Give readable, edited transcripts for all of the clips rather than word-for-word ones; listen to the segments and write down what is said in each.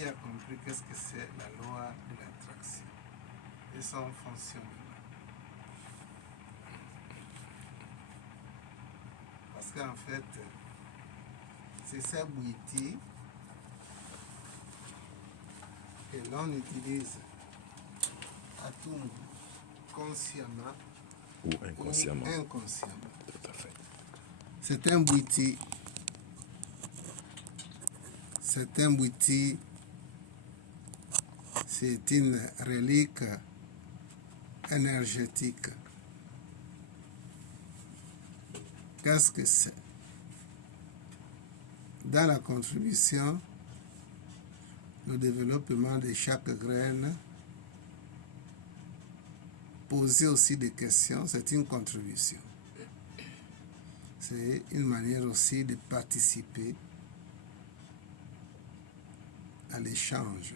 qui a compris qu'est-ce que c'est la loi de l'attraction et son fonctionnement. Parce qu'en fait, c'est ça bouillie que l'on utilise à tout moment, consciemment ou inconsciemment. Tout à fait. C'est un bouillie. C'est un bouillie. C'est une relique énergétique. Qu'est-ce que c'est? Dans la contribution, le développement de chaque graine, poser aussi des questions, c'est une contribution. C'est une manière aussi de participer à l'échange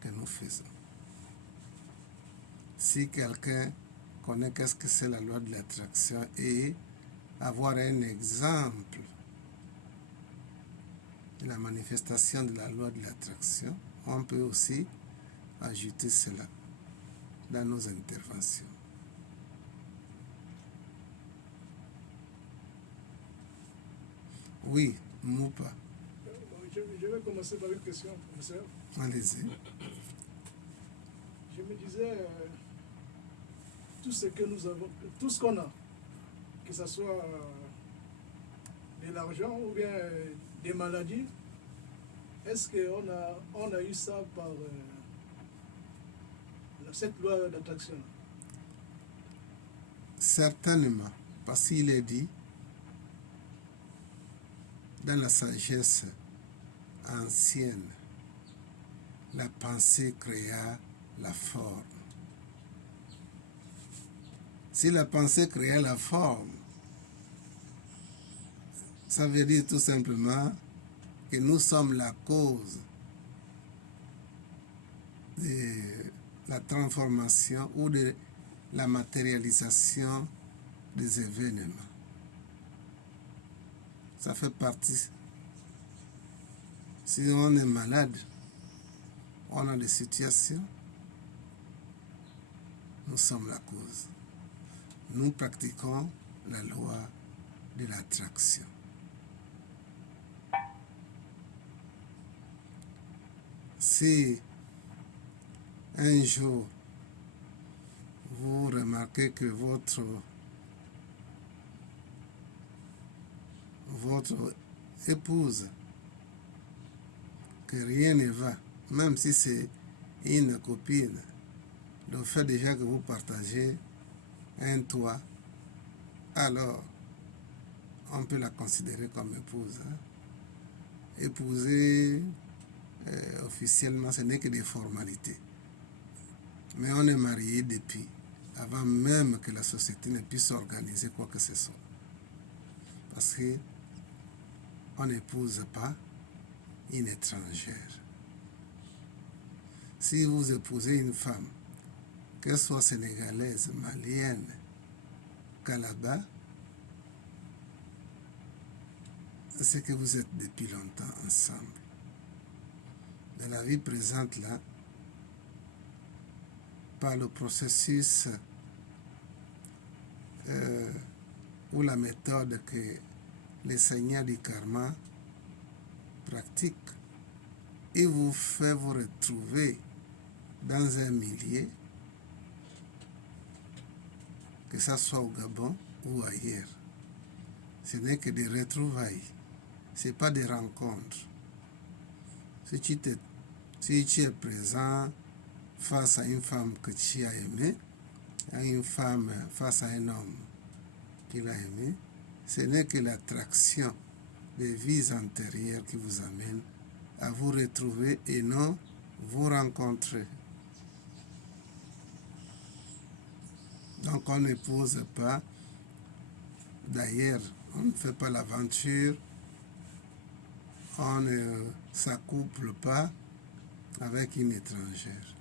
que nous faisons. Si quelqu'un connaît qu'est-ce que c'est la loi de l'attraction et avoir un exemple de la manifestation de la loi de l'attraction, on peut aussi ajouter cela dans nos interventions. Oui, Moupa. Je vais commencer par une question, professeur. Allez-y. Je me disais, tout ce que nous avons, tout ce qu'on a, que ce soit de l'argent ou bien des maladies, est-ce qu'on a eu ça par cette loi d'attraction? Certainement, parce qu'il est dit dans la sagesse ancienne, la pensée créa la forme. Si la pensée créa la forme, ça veut dire tout simplement que nous sommes la cause de la transformation ou de la matérialisation des événements. Ça fait partie. Si on est malade, on a des situations, nous sommes la cause. Nous pratiquons la loi de l'attraction. Si un jour vous remarquez que votre épouse, que rien ne va, même si c'est une copine, le fait déjà que vous partagez un toit, alors on peut la considérer comme épouse. Épouser, officiellement, ce n'est que des formalités. Mais on est marié depuis, avant même que la société ne puisse organiser quoi que ce soit. Parce qu'on n'épouse pas une étrangère. Si vous épousez une femme, qu'elle soit sénégalaise, malienne, Kalaba, c'est que vous êtes depuis longtemps ensemble. Dans la vie présente là, par le processus ou la méthode que les seigneurs du karma pratiquent, il vous fait vous retrouver dans un milieu, que ce soit au Gabon ou ailleurs. Ce n'est que des retrouvailles, ce n'est pas des rencontres. Si tu es présent face à une femme que tu as aimée, à une femme face à un homme qu'il a aimé, ce n'est que l'attraction des vies antérieures qui vous amène à vous retrouver et non vous rencontrer. Donc on n'épouse pas. D'ailleurs, on ne fait pas l'aventure. On ne s'accouple pas avec une étrangère.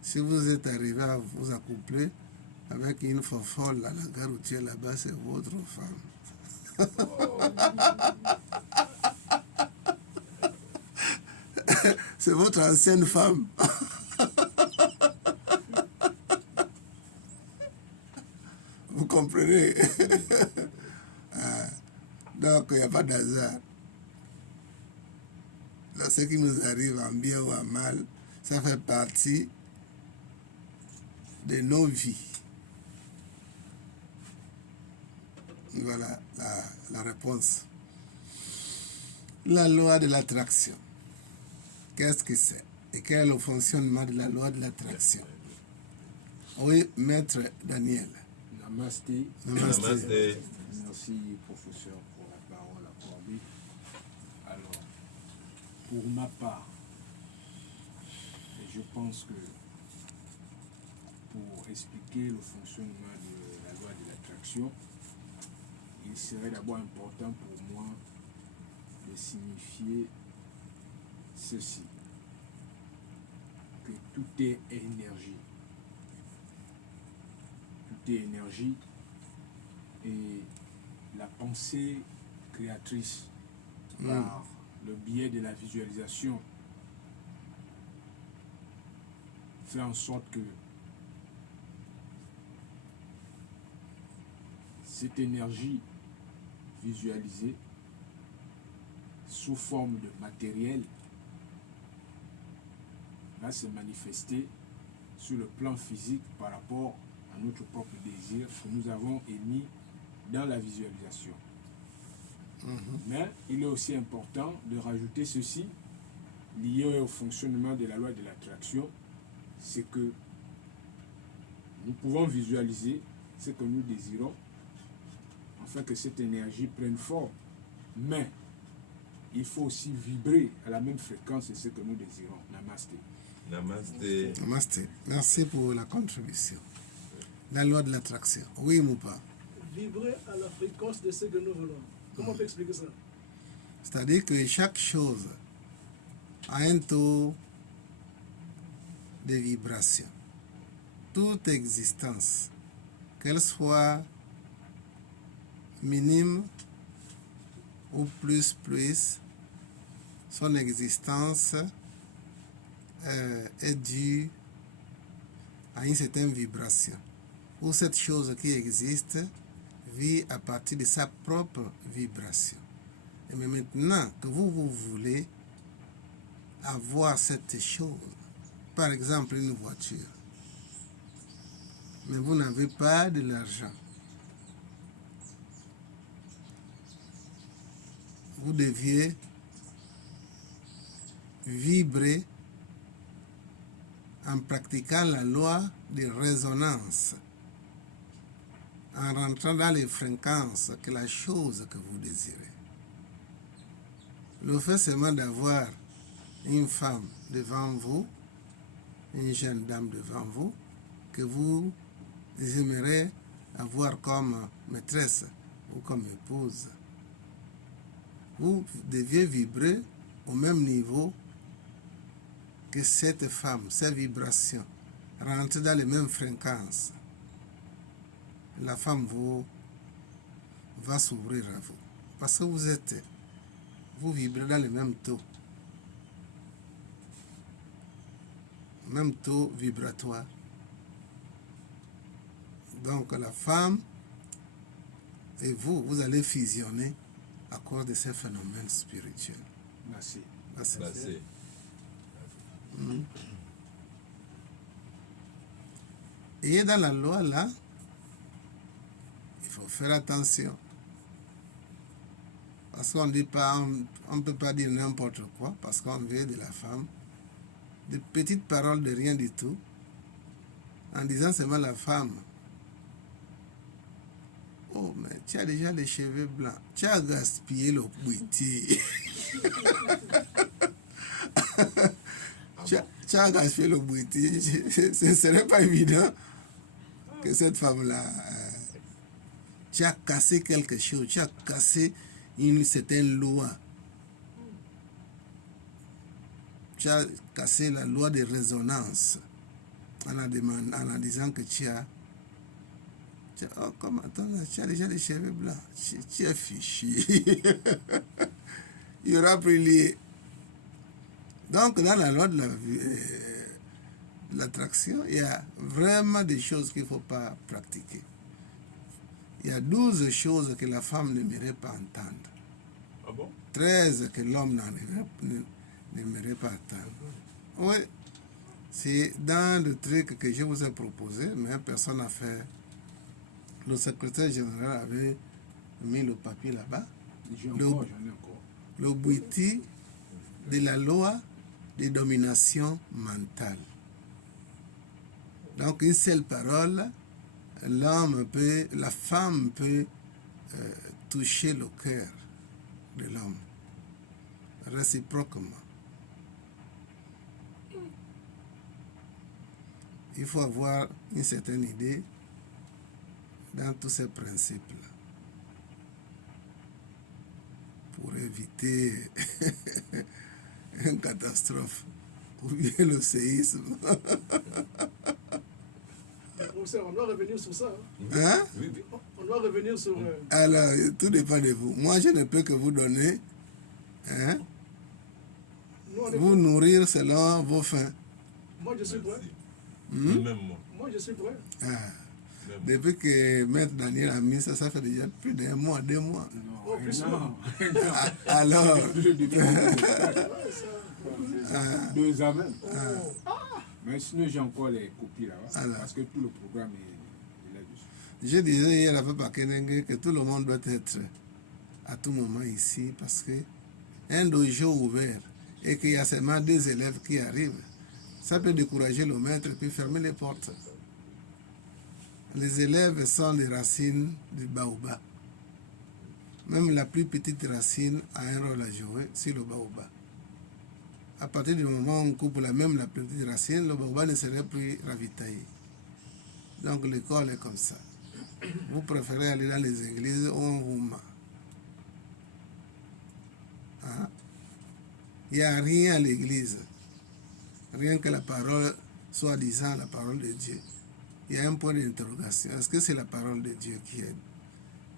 Si vous êtes arrivé à vous accoupler avec une fofolle à la gare routière là-bas, c'est votre femme. C'est votre ancienne femme. Vous comprenez? Donc, il n'y a pas d'hasard. Donc, ce qui nous arrive en bien ou en mal, ça fait partie de nos vies. Voilà la réponse. La loi de l'attraction. Qu'est-ce que c'est? Et quel est le fonctionnement de la loi de l'attraction? Oui, maître Daniel. Namasté. Namasté. Merci, professeur, pour la parole accordée. Alors, pour ma part, je pense que pour expliquer le fonctionnement de la loi de l'attraction, il serait d'abord important pour moi de signifier ceci, que tout est énergie. Tout est énergie et la pensée créatrice par le biais de la visualisation fait en sorte que cette énergie visualisée sous forme de matériel va se manifester sur le plan physique par rapport à notre propre désir que nous avons émis dans la visualisation. Mais il est aussi important de rajouter ceci lié au fonctionnement de la loi de l'attraction, c'est que nous pouvons visualiser ce que nous désirons afin que cette énergie prenne forme. Mais il faut aussi vibrer à la même fréquence de ce que nous désirons. Namasté. Namasté. Namasté. Merci pour la contribution. La loi de l'attraction. Oui, Moupa. Vibrer à la fréquence de ce que nous voulons. Comment on peut expliquer ça? C'est-à-dire que chaque chose a un taux de vibration. Toute existence, qu'elle soit minime ou plus, son existence est due à une certaine vibration. Ou cette chose qui existe vit à partir de sa propre vibration. Et mais maintenant que vous voulez avoir cette chose, par exemple une voiture, mais vous n'avez pas de l'argent, vous deviez vibrer en pratiquant la loi de résonance, en rentrant dans les fréquences que la chose que vous désirez. Le fait seulement d'avoir une femme devant vous, une jeune dame devant vous, que vous aimeriez avoir comme maîtresse ou comme épouse, vous deviez vibrer au même niveau que cette femme, ces vibrations, rentrent dans les mêmes fréquences. La femme va s'ouvrir à vous. Parce que vous vibrez dans le même taux vibratoire. Donc la femme et vous allez fusionner à cause de ces phénomènes spirituels. Merci. Namasté. Et dans la loi, là, il faut faire attention. Parce qu'on dit pas, on ne peut pas dire n'importe quoi, parce qu'on veut de la femme. Des petites paroles de rien du tout, en disant seulement la femme. Oh, mais tu as déjà les cheveux blancs. Tu as gaspillé le bouti. Tu as gaspillé le bouti. Ce ne serait pas évident que cette femme-là... tu as cassé quelque chose. Tu as cassé une certaine loi. Tu as cassé la loi de résonance en en disant que oh, comment tu as déjà les cheveux blancs. Tu es fichu. Il aura pris Donc, dans la loi de l'attraction, il y a vraiment des choses qu'il ne faut pas pratiquer. Il y a 12 choses que la femme n'aimerait pas entendre. Ah bon? 13 que l'homme n'aimerait pas entendre. Oui, c'est dans le truc que je vous ai proposé, mais personne n'a fait. Le secrétaire général avait mis le papier là-bas. J'en ai encore. Le bouti de la loi de domination mentale. Donc, une seule parole, la femme peut toucher le cœur de l'homme, réciproquement. Il faut avoir une certaine idée dans tous ces principes-là pour éviter une catastrophe ou bien le séisme. On doit revenir sur ça. Hein? Oui, oui. On doit revenir sur... Alors, tout dépend de vous. Moi, je ne peux que vous donner, hein, Nous, on est vous prêts. nourrir selon vos fins. Moi, je suis prêt. Merci. Même moi. Moi, je suis prêt. Ah. Même moi. Depuis que Maître Daniel a mis ça, ça fait déjà plus d'un mois, 2 mois. Oh, plus Non. Alors, ça. 2 ans même. Mais sinon, j'ai encore les copies là-bas. Alors. Parce que tout le programme est là-dessus. je disais hier à Papa Kenenge que tout le monde doit être à tout moment ici parce que un dojo ouvert et qu'il y a seulement 2 élèves qui arrivent, ça peut décourager le maître et puis fermer les portes. Les élèves sont les racines du baobab. Même la plus petite racine a un rôle à jouer sur le baobab. À partir du moment où on coupe la plus petite racine, le baobab ne serait plus ravitaillé. Donc l'école est comme ça. Vous préférez aller dans les églises où on vous ment. Hein? Il n'y a rien à l'église. Rien que la parole, soi-disant la parole de Dieu. Il y a un point d'interrogation. Est-ce que c'est la parole de Dieu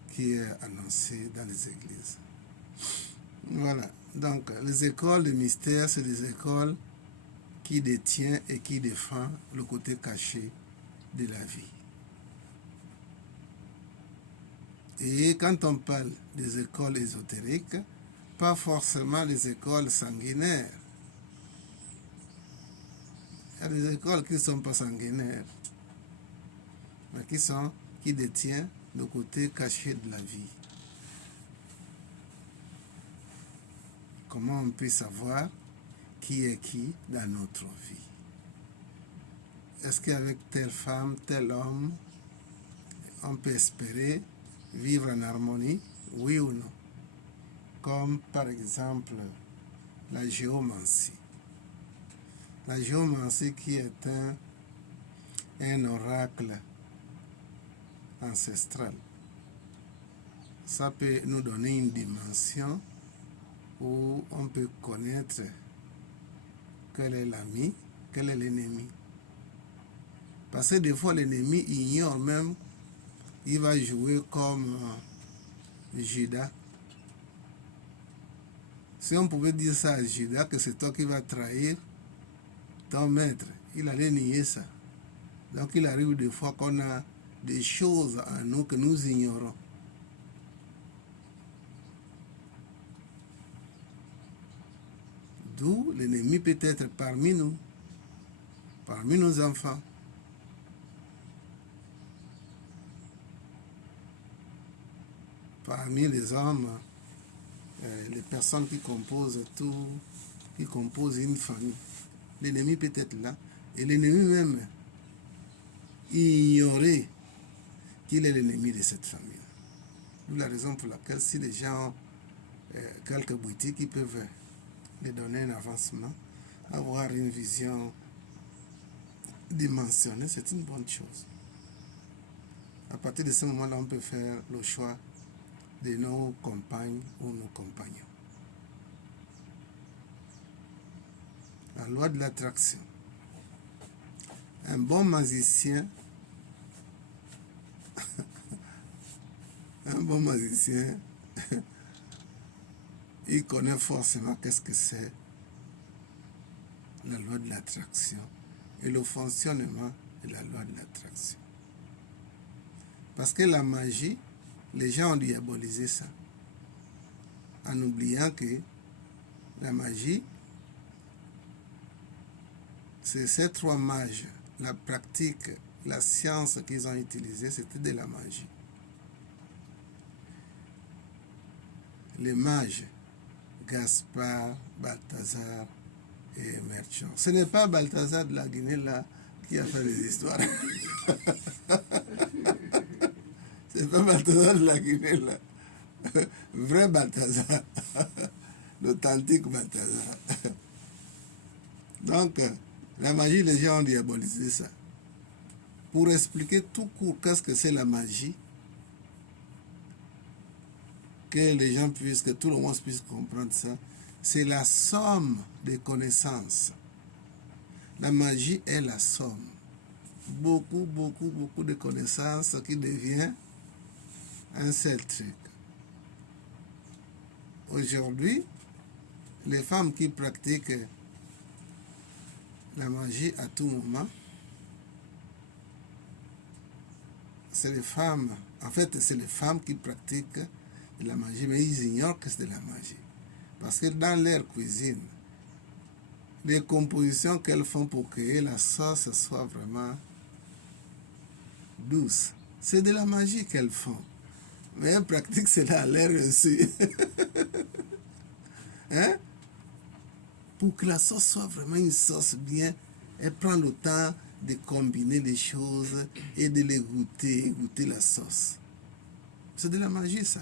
qui est annoncée dans les églises? Voilà. Donc, les écoles de mystère, c'est des écoles qui détiennent et qui défendent le côté caché de la vie. Et quand on parle des écoles ésotériques, pas forcément les écoles sanguinaires. Il y a des écoles qui ne sont pas sanguinaires, mais qui détiennent le côté caché de la vie. Comment on peut savoir qui est qui dans notre vie? Est-ce qu'avec telle femme, tel homme, on peut espérer vivre en harmonie, oui ou non? Comme par exemple la géomancie. La géomancie qui est un oracle ancestral. Ça peut nous donner une dimension où on peut connaître quel est l'ami, quel est l'ennemi. Parce que des fois l'ennemi ignore même, il va jouer comme Judas. Si on pouvait dire ça à Judas, que c'est toi qui vas trahir ton maître, il allait nier ça. Donc il arrive des fois qu'on a des choses en nous que nous ignorons. D'où l'ennemi peut être parmi nous, parmi nos enfants. Parmi les hommes, les personnes qui composent qui composent une famille. L'ennemi peut être là. Et l'ennemi même ignorer qu'il est l'ennemi de cette famille. D'où la raison pour laquelle si les gens ont quelques boutiques, ils peuvent les donner un avancement, avoir une vision dimensionnée, c'est une bonne chose. À partir de ce moment-là, on peut faire le choix de nos compagnes ou nos compagnons. La loi de l'attraction. Un bon magicien, il connaît forcément qu'est-ce que c'est la loi de l'attraction et le fonctionnement de la loi de l'attraction. Parce que la magie, les gens ont diabolisé ça, en oubliant que la magie, c'est ces trois mages, la pratique, la science qu'ils ont utilisée, c'était de la magie. Les mages, Gaspard, Balthazar et Melchior. Ce n'est pas Balthazar de la Guinée là qui a fait les histoires. C'est pas Balthazar de la Guinée là. Vrai Balthazar. L'authentique Balthazar. Donc, la magie, les gens ont diabolisé ça. Pour expliquer tout court qu'est-ce que c'est la magie, que les gens puissent, que tout le monde puisse comprendre ça, c'est la somme des connaissances. La magie est la somme. Beaucoup de connaissances qui devient un seul truc. Aujourd'hui, les femmes qui pratiquent la magie à tout moment, c'est les femmes, en fait c'est les femmes qui pratiquent la magie, mais ils ignorent que c'est de la magie. Parce que dans leur cuisine, les compositions qu'elles font pour que la sauce soit vraiment douce, c'est de la magie qu'elles font. Mais elles pratiquent cela à l'air reçu. Hein? Pour que la sauce soit vraiment une sauce bien, elle prend le temps de combiner les choses et de les goûter la sauce. C'est de la magie, ça.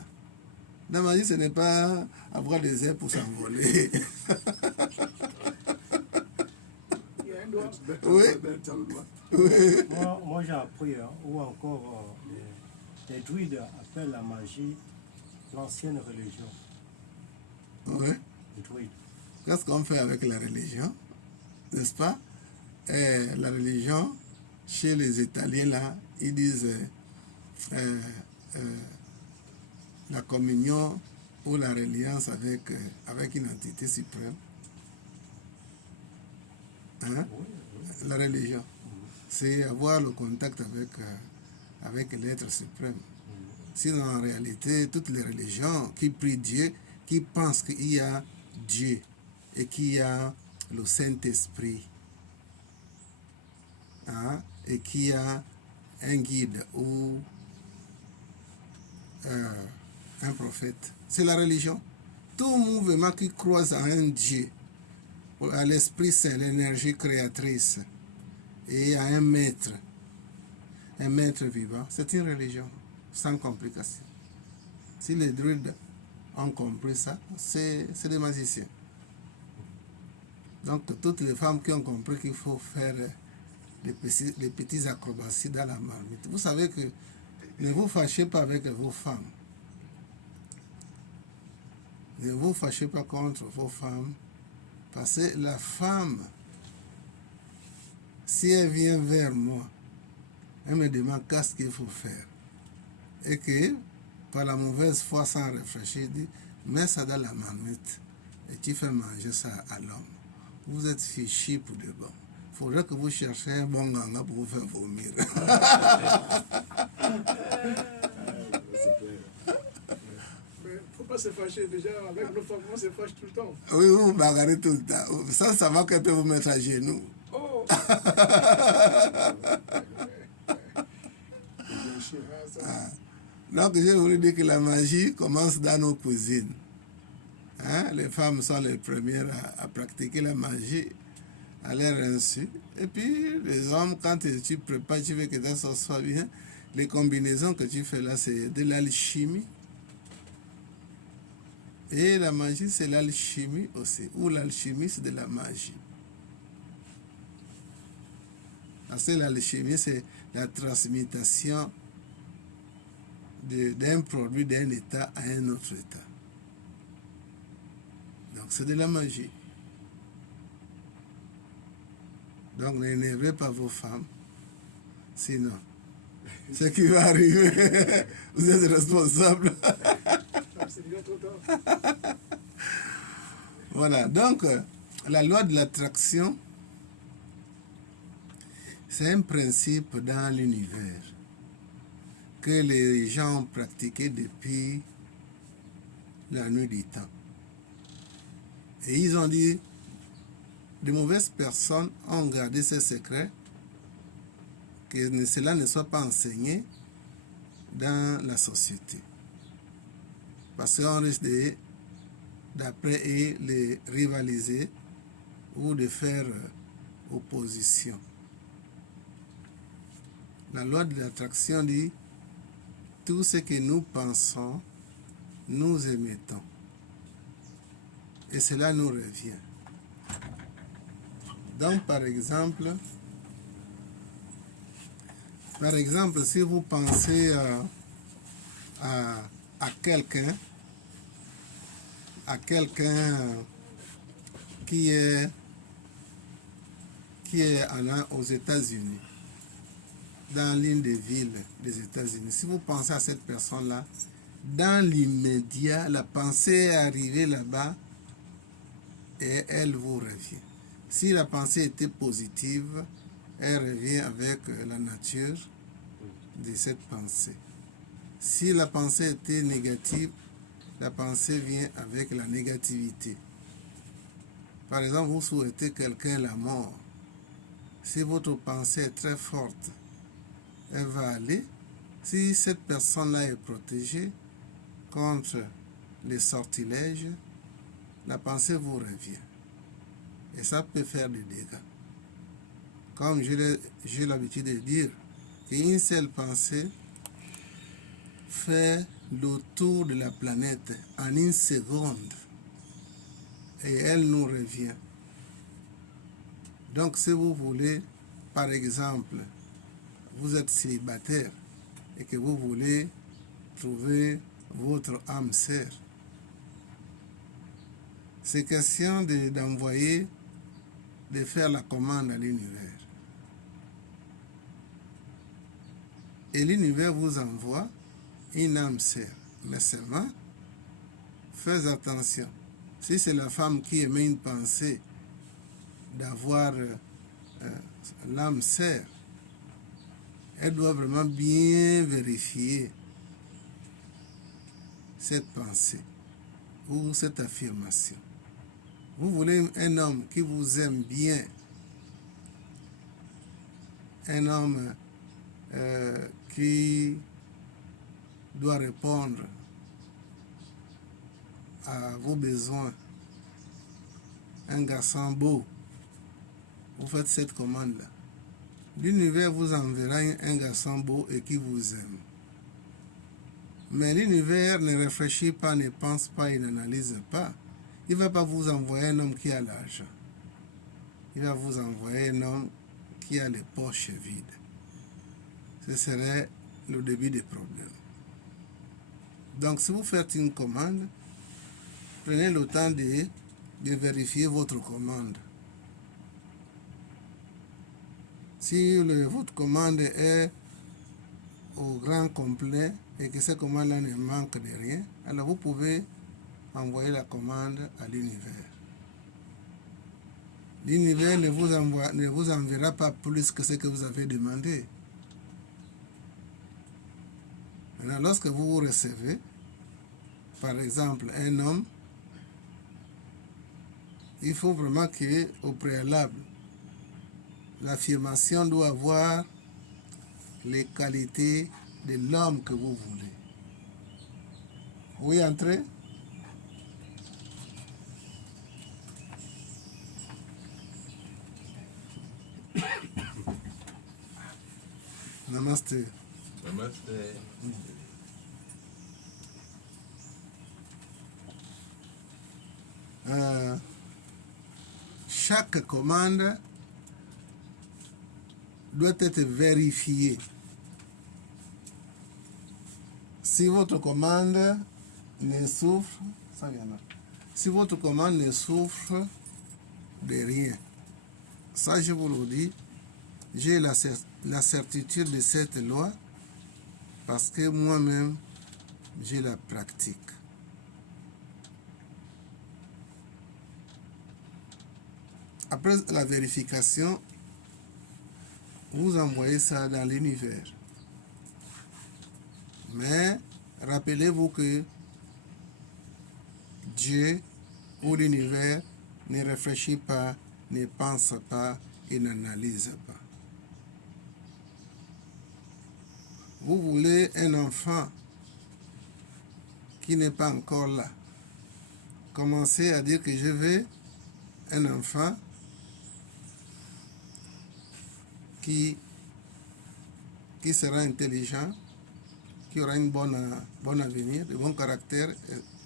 La magie, ce n'est pas avoir des ailes pour s'envoler. Oui. Oui. Moi j'ai appris, ou encore les druides appellent la magie l'ancienne religion. Oui. Les druides. Qu'est-ce qu'on fait avec la religion? N'est-ce pas? La religion, chez les Italiens, là, ils disent la communion ou la reliance avec une entité suprême. Hein? La religion, c'est avoir le contact avec l'être suprême. Sinon, en réalité, toutes les religions qui prient Dieu, qui pensent qu'il y a Dieu et qu'il y a le Saint-Esprit, hein, et qu'il y a un guide ou un prophète. C'est la religion. Tout mouvement qui croise à un Dieu, à l'Esprit Saint, l'énergie créatrice, et à un maître vivant, c'est une religion, sans complication. Si les druides ont compris ça, c'est des magiciens. Donc, toutes les femmes qui ont compris qu'il faut faire les petits acrobaties dans la marmite. Vous savez que ne vous fâchez pas avec vos femmes. Ne vous fâchez pas contre vos femmes. Parce que la femme, si elle vient vers moi, elle me demande qu'est-ce qu'il faut faire. Et que, par la mauvaise foi, sans réfléchir, dit, mets ça dans la marmite et tu fais manger ça à l'homme. Vous êtes fichus pour de bon. Il faudrait que vous cherchiez un bon ganga pour vous faire vomir. Faut pas se fâcher déjà avec nos femmes, on se fâche tout le temps. Oui, vous bagarrez tout le temps. Ça va qu'elle peut vous mettre à genoux. Oh. Donc, j'ai voulu dire que la magie commence dans nos cuisines. Hein? Les femmes sont les premières à pratiquer la magie à leur insu. Et puis, les hommes, quand tu prépares, tu veux que ça soit bien, les combinaisons que tu fais là, c'est de l'alchimie. Et la magie, c'est l'alchimie aussi. Ou l'alchimie, c'est de la magie. Parce que l'alchimie, c'est la transmutation d'un produit d'un état à un autre état. Donc, c'est de la magie. Donc, n'énervez pas vos femmes. Sinon, ce qui va arriver, vous êtes responsable. C'est déjà trop tard. Voilà, donc la loi de l'attraction C'est un principe dans l'univers que les gens ont pratiqué depuis la nuit du temps. Et ils ont dit, de mauvaises personnes ont gardé ces secrets, que cela ne soit pas enseigné dans la société. Parce qu'on risque d'après les rivaliser ou de faire opposition. La loi de l'attraction dit, tout ce que nous pensons, nous émettons. Et cela nous revient. Donc, par exemple, si vous pensez à quelqu'un qui est aux États-Unis, dans l'une des villes des États-Unis, si vous pensez à cette personne-là, dans l'immédiat, la pensée est arrivée là-bas et elle vous revient. Si la pensée était positive, elle revient avec la nature de cette pensée. Si la pensée était négative, la pensée vient avec la négativité. Par exemple, vous souhaitez quelqu'un la mort. Si votre pensée est très forte, elle va aller. Si cette personne-là est protégée contre les sortilèges, la pensée vous revient. Et ça peut faire des dégâts. Comme j'ai l'habitude de dire, qu'une seule pensée fait le tour de la planète en une seconde et elle nous revient. Donc si vous voulez, par exemple, vous êtes célibataire et que vous voulez trouver votre âme sœur, c'est question de faire la commande à l'univers. Et l'univers vous envoie une âme sœur. Mais seulement, faites attention. Si c'est la femme qui émet une pensée d'avoir l'âme sœur, elle doit vraiment bien vérifier cette pensée ou cette affirmation. Vous voulez un homme qui vous aime bien, un homme qui doit répondre à vos besoins, un garçon beau, vous faites cette commande-là. L'univers vous enverra un garçon beau et qui vous aime. Mais l'univers ne réfléchit pas, ne pense pas, il n'analyse pas. Il ne va pas vous envoyer un homme qui a l'argent. Il va vous envoyer un homme qui a les poches vides. Ce serait le début des problèmes. Donc, si vous faites une commande, prenez le temps de vérifier votre commande. Si votre commande est au grand complet et que cette commande-là ne manque de rien, alors vous pouvez envoyer la commande à l'univers. L'univers ne vous enverra pas plus que ce que vous avez demandé. Alors, lorsque vous recevez, par exemple, un homme, il faut vraiment qu'au préalable, l'affirmation doit avoir les qualités de l'homme que vous voulez. Oui, entrez. Namaste. Namaste. Chaque commande doit être vérifiée. Si votre commande ne souffre, si votre commande ne souffre de rien, ça je vous le dis, j'ai la certitude de cette loi parce que moi-même, je la pratique. Après la vérification, vous envoyez ça dans l'univers. Mais rappelez-vous que Dieu ou l'univers ne réfléchit pas, ne pense pas et n'analyse pas. Vous voulez un enfant qui n'est pas encore là. Commencez à dire que je veux un enfant qui sera intelligent, qui aura un bon avenir, de bon caractère,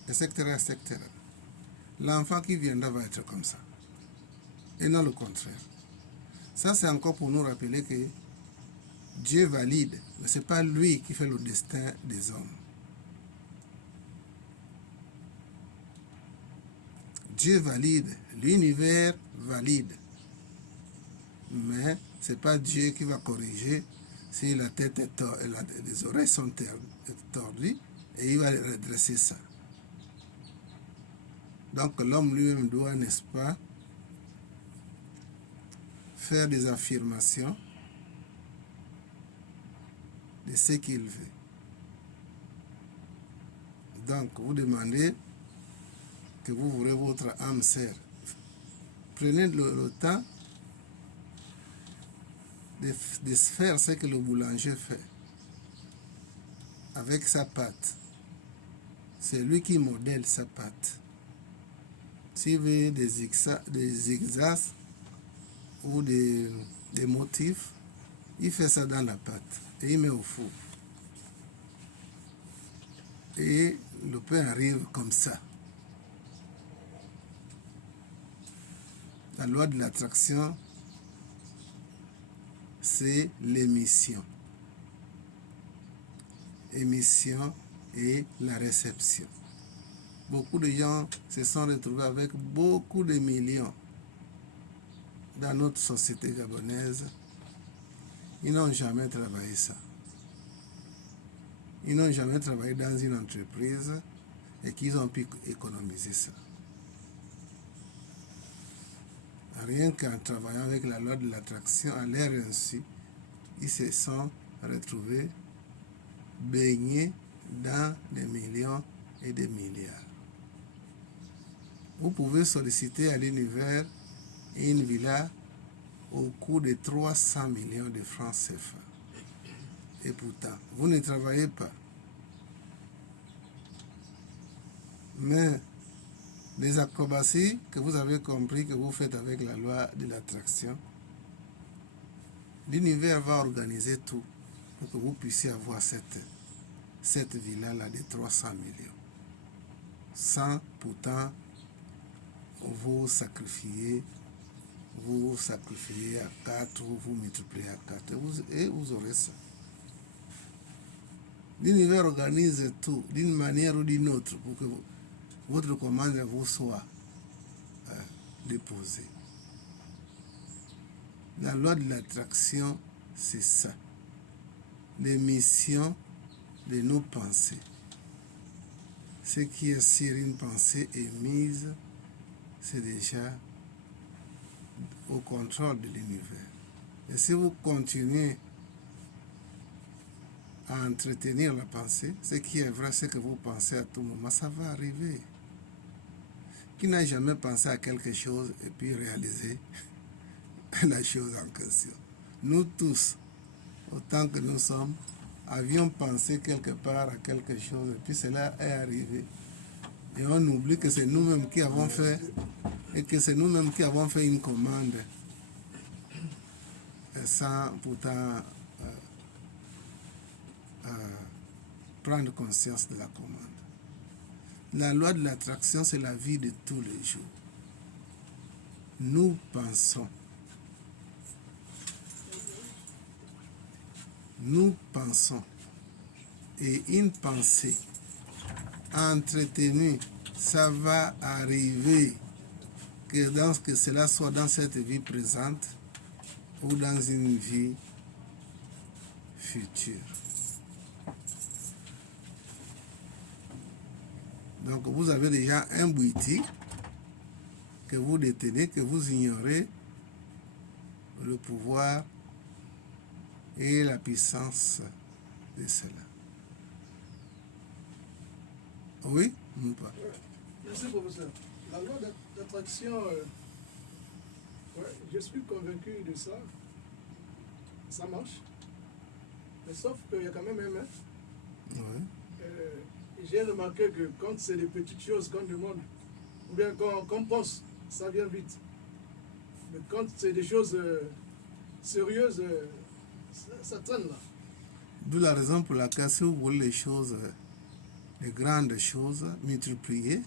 etc., etc. L'enfant qui viendra va être comme ça. Et non le contraire. Ça, c'est encore pour nous rappeler que Dieu valide, mais ce n'est pas lui qui fait le destin des hommes. Dieu valide, l'univers valide. Mais ce n'est pas Dieu qui va corriger si la tête est tordue, les oreilles sont tordues, et il va redresser ça. Donc l'homme lui-même doit, n'est-ce pas, faire des affirmations de ce qu'il veut. Donc vous demandez que vous voulez votre âme sœur. Prenez le temps de faire ce que le boulanger fait avec sa pâte. C'est lui qui modèle sa pâte. S'il veut des zigzags ou des motifs, il fait ça dans la pâte et il met au four. Et le pain arrive comme ça. La loi de l'attraction, c'est l'émission. Émission et la réception. Beaucoup de gens se sont retrouvés avec beaucoup de millions dans notre société gabonaise. Ils n'ont jamais travaillé ça. Ils n'ont jamais travaillé dans une entreprise et qu'ils ont pu économiser ça. Rien qu'en travaillant avec la loi de l'attraction, à l'air ainsi, ils se sont retrouvés baignés dans des millions et des milliards. Vous pouvez solliciter à l'univers une villa au coût de 300 millions de francs CFA. Et pourtant, vous ne travaillez pas. Mais les acrobaties que vous avez compris que vous faites avec la loi de l'attraction, l'univers va organiser tout pour que vous puissiez avoir cette villa-là de 300 millions. Sans pourtant vous sacrifier à 4 ou vous multipliez à 4 et vous aurez ça. L'univers organise tout d'une manière ou d'une autre pour que votre commande vous soit déposée. La loi de l'attraction, c'est ça. L'émission de nos pensées. Ce qui est sur une pensée émise, c'est déjà au contrôle de l'univers. Et si vous continuez à entretenir la pensée, ce qui est vrai, c'est que vous pensez à tout moment, ça va arriver. Qui n'a jamais pensé à quelque chose et puis réalisé la chose en question? Nous tous, autant que nous sommes, avions pensé quelque part à quelque chose et puis cela est arrivé. Et on oublie que c'est nous-mêmes qui avons fait, et que c'est nous-mêmes qui avons fait une commande sans pourtant prendre conscience de la commande. La loi de l'attraction, c'est la vie de tous les jours. Nous pensons. Nous pensons. Et une pensée entretenue, ça va arriver que cela soit dans cette vie présente ou dans une vie future. Donc vous avez déjà un boutique que vous détenez, que vous ignorez le pouvoir et la puissance de cela. Oui ou pas? Merci, professeur. La loi d'attraction, ouais, je suis convaincu de ça. Ça marche. Mais sauf qu'il y a quand même un mais. Oui. J'ai remarqué que quand c'est des petites choses qu'on demande, ou bien qu'on pense, ça vient vite. Mais quand c'est des choses sérieuses, ça traîne là. D'où la raison pour laquelle, si vous voulez les choses, les grandes choses multipliées,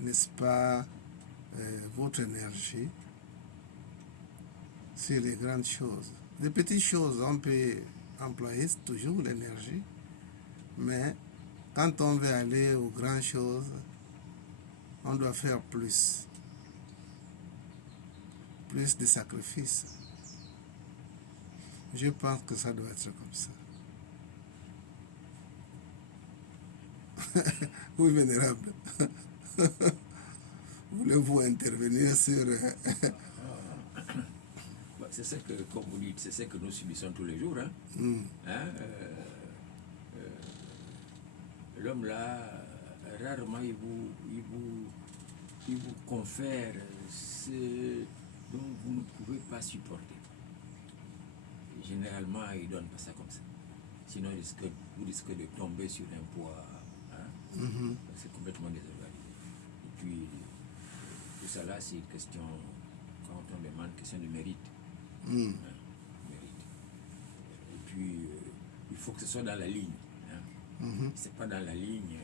n'est-ce pas, votre énergie sur les grandes choses. Les petites choses, on peut employer toujours l'énergie, mais quand on veut aller aux grandes choses, on doit faire plus de sacrifices. Je pense que ça doit être comme ça. Oui, vénérable. Voulez-vous intervenir sur... C'est ce que, comme vous dites, c'est ce que nous subissons tous les jours. Hein? L'homme là, rarement il vous confère ce dont vous ne pouvez pas supporter. Généralement, il ne donne pas ça comme ça. Sinon, vous risquez de tomber sur un poids. C'est complètement désorganisé. Et puis, tout ça là, c'est une question, quand on demande, question de mérite. Mérite. Et puis, il faut que ce soit dans la ligne. Si ce n'est pas dans la ligne,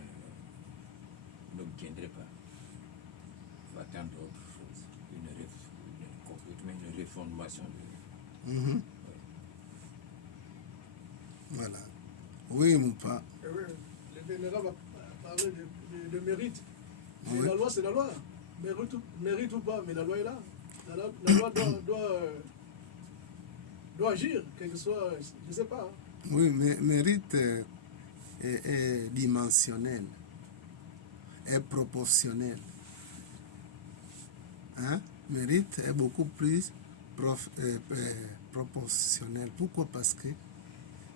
vous n'obtiendrez pas. Il faut attendre autre chose. Une réformation. Voilà. Oui ou pas? Oui, le vénérable a parlé de mérite. Mais Oui. la loi, c'est la loi. Mérite ou pas, mais la loi est là. La loi doit agir, quel que soit, je ne sais pas. Oui, mais mérite est dimensionnel, est proportionnel. Mérite est beaucoup plus proportionnel. Pourquoi? Parce que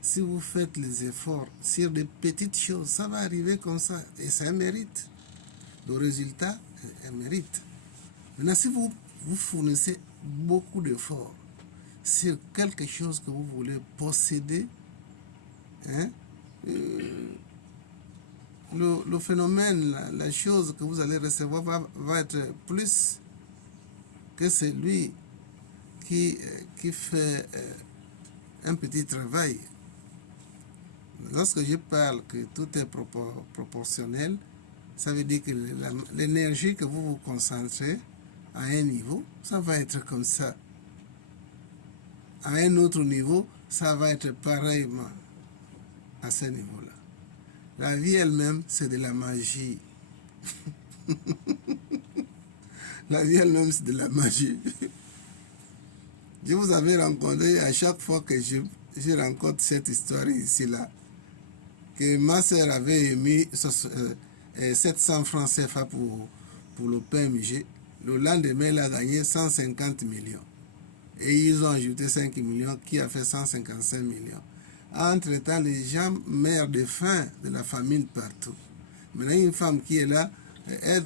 si vous faites les efforts sur des petites choses, ça va arriver comme ça. Et c'est un mérite. Le résultat est un mérite. Maintenant, si vous fournissez beaucoup d'efforts sur quelque chose que vous voulez posséder, le phénomène, la chose que vous allez recevoir va être plus que celui qui fait un petit travail. Lorsque je parle que tout est proportionnel, ça veut dire que l'énergie que vous vous concentrez à un niveau, ça va être comme ça. À un autre niveau, ça va être pareillement à ce niveau-là. La vie elle-même, c'est de la magie. La vie elle-même, c'est de la magie. Je vous avais rencontré à chaque fois que je rencontre cette histoire ici-là, que ma sœur avait émis 700 francs CFA pour le PMG. Le lendemain, elle a gagné 150 millions. Et ils ont ajouté 5 millions, qui a fait 155 millions. Entre-temps, les gens meurent de faim, de la famine partout. Maintenant, une femme qui est là, elle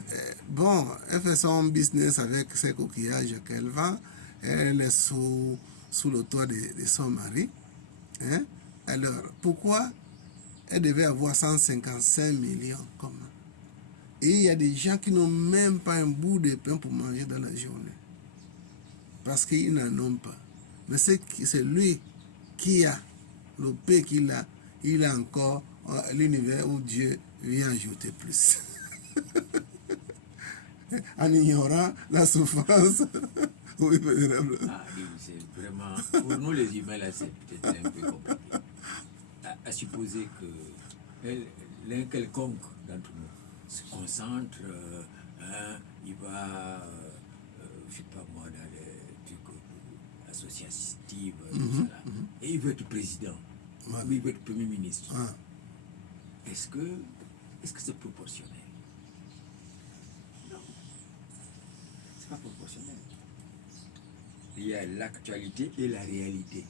fait son business avec ses coquillages qu'elle vend. Elle est sous le toit de son mari. Alors, pourquoi elle devait avoir 155 millions? Comment? Et il y a des gens qui n'ont même pas un bout de pain pour manger dans la journée. Parce qu'ils n'en ont pas. Mais c'est lui qui a le pain qu'il a, il a encore l'univers où Dieu vient ajouter plus. En ignorant la souffrance. Oui, vénérable. C'est vraiment, pour nous les humains, là, c'est peut-être un peu compliqué. À supposer que l'un quelconque d'entre nous se concentre, il va, je ne sais pas moi, dans les trucs associatifs, tout ça là, et il veut être président, ou il veut être premier ministre. Est-ce que c'est proportionnel? Non, c'est pas proportionnel. Il y a l'actualité et la réalité.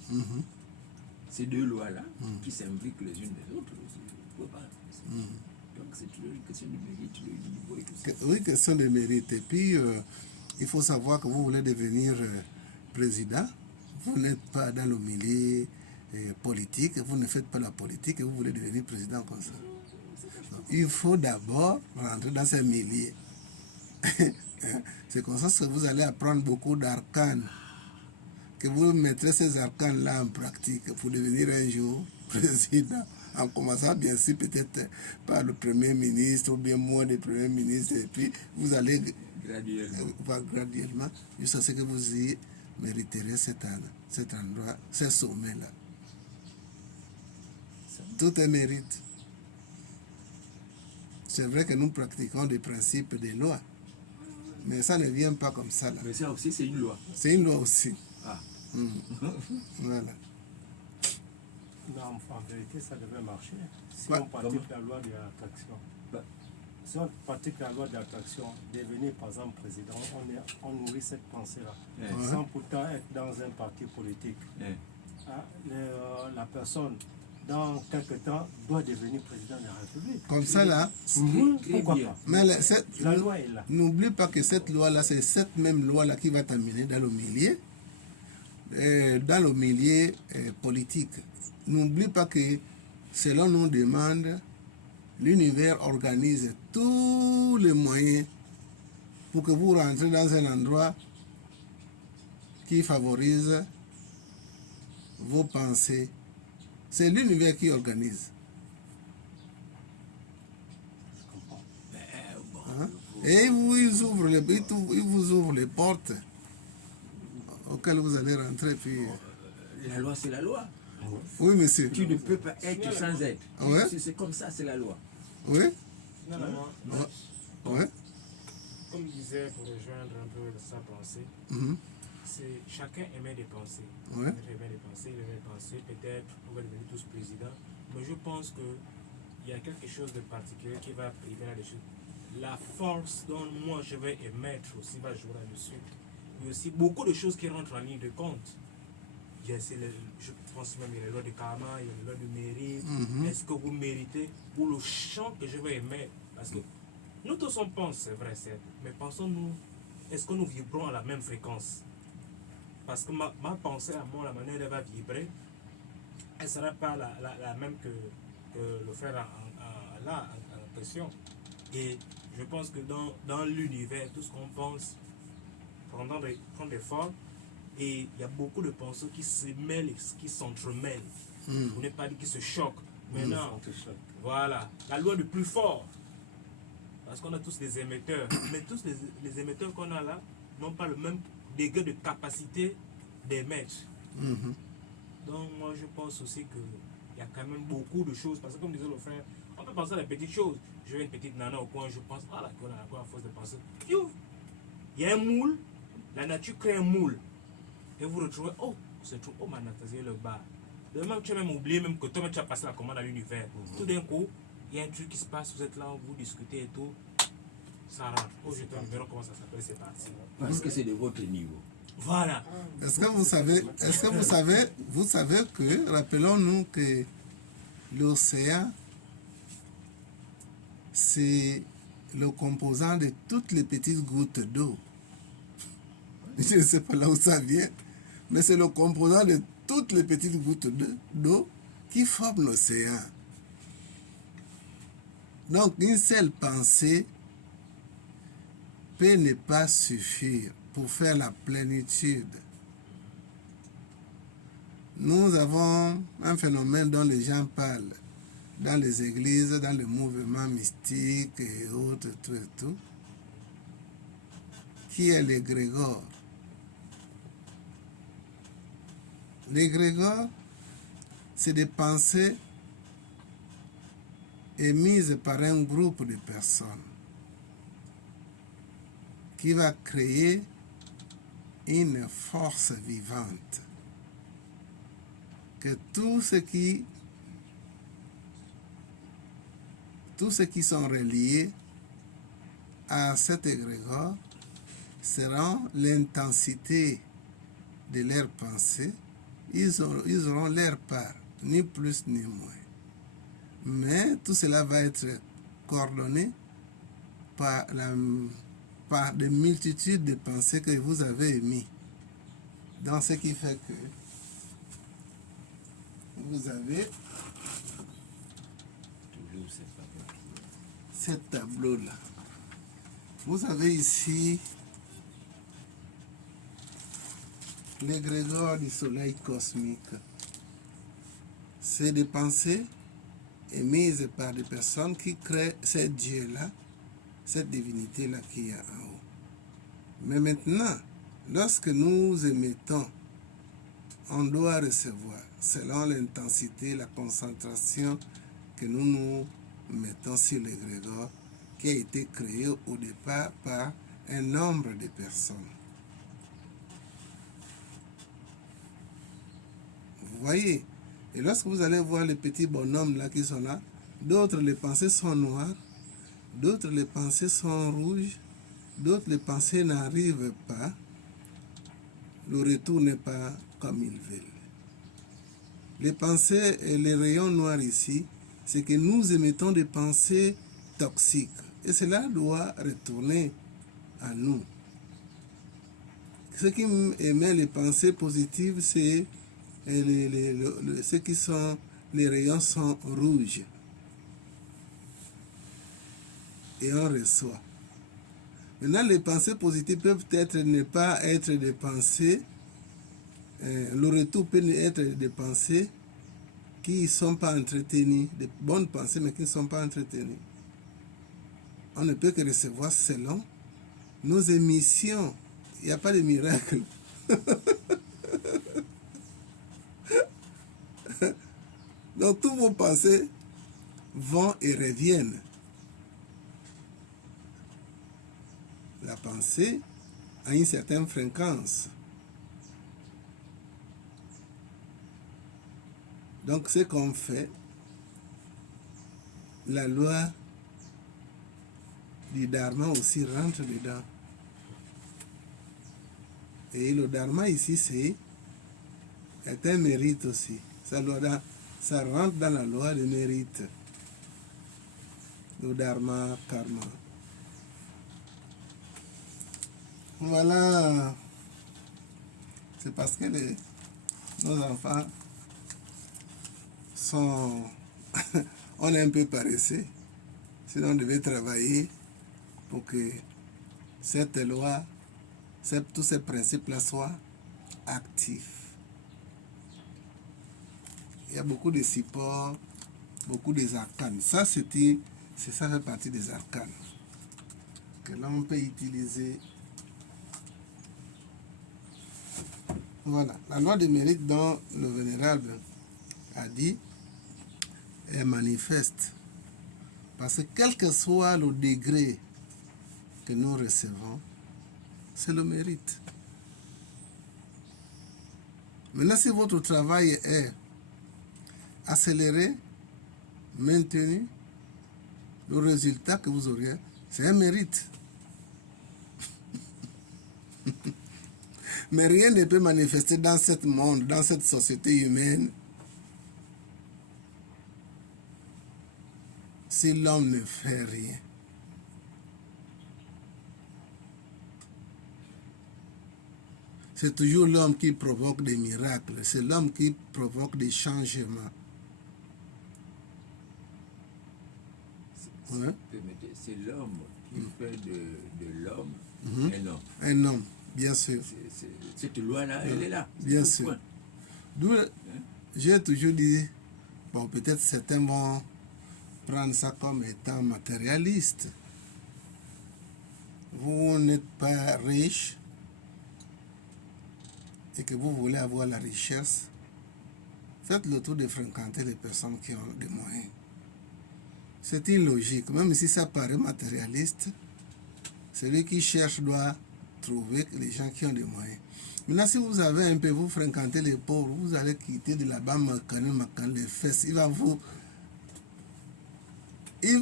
ces deux lois-là qui s'imbriquent les unes des autres. Vous pouvez pas. Donc c'est toujours une question de mérite, de niveau et tout ça. Oui, question de mérite. Et puis, il faut savoir que vous voulez devenir président. Vous n'êtes pas dans le milieu politique, vous ne faites pas la politique et vous voulez devenir président comme ça. Donc, il faut d'abord rentrer dans ces milieux. C'est comme ça que vous allez apprendre beaucoup d'arcanes, que vous mettrez ces arcanes-là en pratique pour devenir un jour président, en commençant bien sûr peut-être par le Premier ministre ou bien moins de Premier ministre, et puis vous allez graduellement jusqu'à ce que vous y mériterez cet endroit, ce sommet-là. Tout est mérite. C'est vrai que nous pratiquons des principes, des lois, mais ça ne vient pas comme ça là. Mais ça aussi, c'est une loi. C'est une loi aussi. Ah. Voilà. Non, en vérité, ça devait marcher. Si Ouais. on pratique la loi de l'attraction. Bah. Si on pratique la loi de l'attraction, devenir par exemple président, on nourrit cette pensée-là. Ouais. Sans pourtant être dans un parti politique. Ouais. Ah, la personne, dans quelque temps, doit devenir président de la République. Comme ça là. Pourquoi bien. pas? Mais La loi est là. n'oublie pas que cette loi-là, c'est cette même loi-là qui va t'amener dans le milieu, politique. N'oublie pas que, selon nos demandes, l'univers organise tous les moyens pour que vous rentrez dans un endroit qui favorise vos pensées. C'est l'univers qui organise. Hein? Et il vous ouvre les portes auxquelles vous allez rentrer. Puis... La loi, c'est la loi. Oui, monsieur. Tu ne peux pas être sans être. Ouais. C'est comme ça, c'est la loi. Oui, Finalement, oui. comme disait, pour rejoindre un peu sa pensée, Mhm. c'est chacun aimait des pensées. Ouais. Chacun aimait des pensées, il aimait des pensées. Peut-être on va devenir tous présidents. Mais je pense qu'il y a quelque chose de particulier qui va priver là-dessus. La force dont moi je vais émettre aussi va jouer là-dessus. Il y a aussi beaucoup de choses qui rentrent en ligne de compte. Il y a, je pense même il y a les lois de karma, il y a les lois de mérite. Mhm. Est-ce que vous méritez pour le chant que je vais émettre? Parce que nous tous on pense, c'est vrai, mais pensons-nous, est-ce que nous vibrons à la même fréquence? Parce que ma pensée à moi, la manière dont elle va vibrer, elle ne sera pas la même que le frère en question. Et je pense que dans l'univers, tout ce qu'on pense prend des formes. Et il y a beaucoup de pensées qui se mêlent, qui s'entremêlent. Pour ne pas dire qui se choquent. Maintenant, voilà, la loi du plus fort. Parce qu'on a tous des émetteurs. Mais tous les émetteurs qu'on a là n'ont pas le même degré de capacité d'émettre. Mhm. Donc moi je pense aussi qu'il y a quand même beaucoup de choses. Parce que comme disait le frère, on peut penser à des petites choses. Je vois une petite nana au coin, je pense, ah là, qu'on a quoi à force de penser. Piouf, il y a un moule, la nature crée un moule. Et vous retrouvez, oh, c'est trop, oh, Manatazie, le bas. De même, tu as même oublié même que toi, tu as passé la commande à l'univers. Tout d'un coup, il y a un truc qui se passe, vous êtes là, vous discutez et tout. Ça rentre. Oh, je te numéro, comment ça s'appelle, c'est parti. Parce que c'est de votre niveau. Voilà. Est-ce que vous savez que, rappelons-nous que l'océan, c'est le composant de toutes les petites gouttes d'eau. Je ne sais pas là où ça vient, mais c'est le composant de toutes les petites gouttes d'eau qui forment l'océan. Donc, une seule pensée peut ne pas suffire pour faire la plénitude. Nous avons un phénomène dont les gens parlent dans les églises, dans les mouvements mystiques et autres, tout et tout, qui est l'égrégore. L'égrégore, c'est des pensées émises par un groupe de personnes qui va créer une force vivante. Que tous ceux qui sont reliés à cet égrégore seront l'intensité de leurs pensées ils auront leur part, ni plus ni moins. Mais tout cela va être coordonné par des multitudes de pensées que vous avez émises. Dans ce qui fait que vous avez Toujours cette faveur. ce tableau-là. Vous avez ici l'égrégore du soleil cosmique. C'est des pensées émises par des personnes qui créent ce Dieu-là, cette divinité-là qui est en haut. Mais maintenant, lorsque nous émettons, on doit recevoir, selon l'intensité, la concentration que nous mettons sur l'égrégore, qui a été créé au départ par un nombre de personnes. Vous voyez? Et lorsque vous allez voir les petits bonhommes là qui sont là, d'autres les pensées sont noires, d'autres les pensées sont rouges, d'autres les pensées n'arrivent pas, le retour n'est pas comme ils veulent. Les pensées et les rayons noirs ici, c'est que nous émettons des pensées toxiques. Et cela doit retourner à nous. Ce qui émet les pensées positives, c'est ceux qui sont, les rayons sont rouges. Et on reçoit. Maintenant, les pensées positives peuvent ne pas être des pensées. Le retour peut être des pensées qui ne sont pas entretenues, des bonnes pensées, mais qui ne sont pas entretenues. On ne peut que recevoir selon nos émissions. Il n'y a pas de miracle. Donc, toutes vos pensées vont et reviennent. La pensée a une certaine fréquence. Donc, ce qu'on fait, la loi du Dharma aussi rentre dedans. Et le Dharma ici, c'est un mérite aussi. Ça rentre dans la loi du mérite. Le Dharma, karma. Voilà. C'est parce que nos enfants sont... on est un peu paresseux. Sinon, on devait travailler pour que cette loi, tous ces principes-là soient actifs. Il y a beaucoup de supports, beaucoup des arcanes. Ça, ça fait partie des arcanes que l'on peut utiliser. Voilà. La loi du mérite dont le Vénérable a dit est manifeste. Parce que quel que soit le degré que nous recevons, c'est le mérite. Maintenant, si votre travail est accéléré, maintenu, le résultat que vous aurez, c'est un mérite. Mais rien ne peut manifester dans ce monde, dans cette société humaine, si l'homme ne fait rien. C'est toujours l'homme qui provoque des miracles, c'est l'homme qui provoque des changements. Ouais. C'est l'homme qui fait de l'homme un homme. Un homme, bien sûr. Cette loi-là, elle est là. Bien sûr. D'où j'ai toujours dit, bon, peut-être certains vont prendre ça comme étant matérialiste. Vous n'êtes pas riche et que vous voulez avoir la richesse, faites le tour de fréquenter les personnes qui ont des moyens. C'est illogique, même si ça paraît matérialiste, celui qui cherche doit trouver les gens qui ont des moyens. Maintenant, si vous avez un peu, vous fréquentez les pauvres, vous allez quitter de là-bas, les fesses, il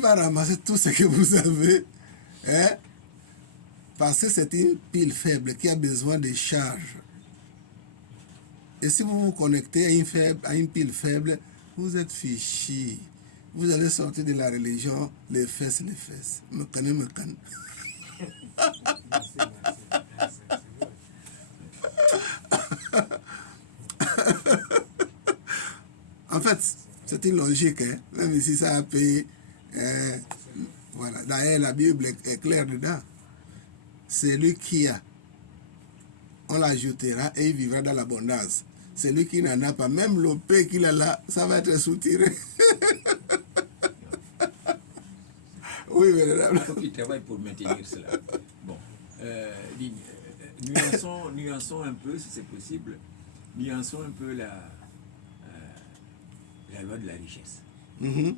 va ramasser tout ce que vous avez, hein, parce que c'est une pile faible qui a besoin de charges. Et si vous vous connectez à une pile faible, vous êtes fichu. Vous allez sortir de la religion, les fesses. Me connais. Merci, c'est vrai. En fait, c'est une logique, hein? Même si ça a payé. Voilà. D'ailleurs, la Bible est claire dedans. Celui qui a, on l'ajoutera et il vivra dans l'abondance. Celui qui n'en a pas, même le paix qu'il a là, ça va être soutiré. Oui, Il vénérable. faut qu'il travaille pour maintenir cela. Bon, nuançons un peu, si c'est possible, nuançons un peu la loi de la richesse. Mhm.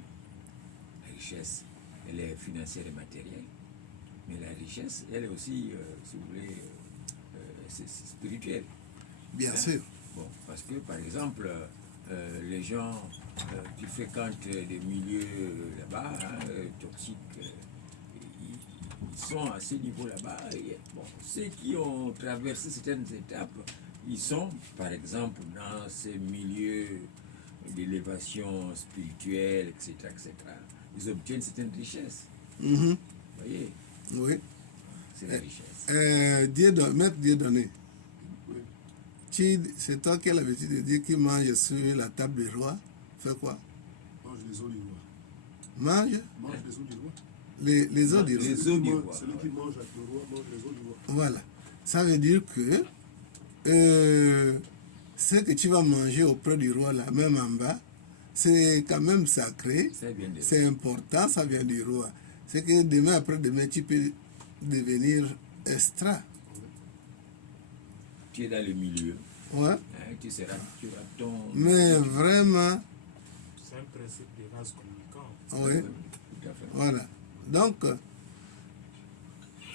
La richesse, elle est financière et matérielle, mais la richesse, elle est aussi, si vous voulez, c'est spirituel. Bien Hein? sûr. Bon, parce que, par exemple, les gens qui fréquentent des milieux là-bas, hein, toxiques, ils sont à ce niveau là-bas. Et, bon, ceux qui ont traversé certaines étapes, ils sont, par exemple, dans ces milieux d'élévation spirituelle, etc., etc. Ils obtiennent certaines richesses. Mhm. Vous voyez, Oui. c'est la richesse. Maître Dieudonné, c'est toi qui as l'habitude de dire qu'il mange sur la table du roi. Fais quoi? Mange les os du roi. Mange Mange les os du roi. les os du roi. Les os du roi. Celui qui mange avec le roi mange les os du roi. Voilà. Ça veut dire que ce que tu vas manger auprès du roi, là, même en bas, c'est quand même sacré, Ça vient de c'est important, ça vient du roi. C'est que demain, après-demain, tu peux devenir extra. Tu es dans le milieu. Ouais. Hein, tu auras ton... Mais vraiment, C'est un principe de vase communicant. oui. Tout à fait. Voilà. Donc,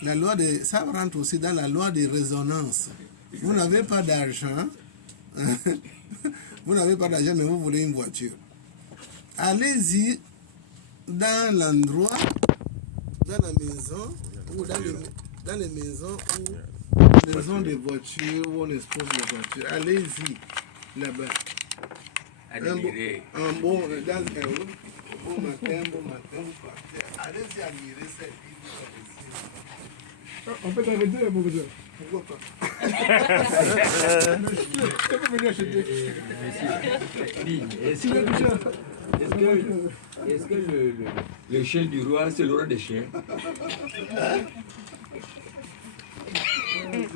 la loi de, ça rentre aussi dans la loi de résonance. Vous n'avez pas d'argent, vous n'avez pas d'argent, mais vous voulez une voiture. Allez-y dans l'endroit, dans la maison, ou dans les maisons où maison de voitures, où on expose les voitures. Allez-y là-bas. Admirer. Un bon matin, vous partez. Allez-y admirer cette ville. On peut t'arrêter, mon besoin. Pourquoi pas? Tu peux venir acheter. Est-ce que le chien du roi, c'est le roi des chiens?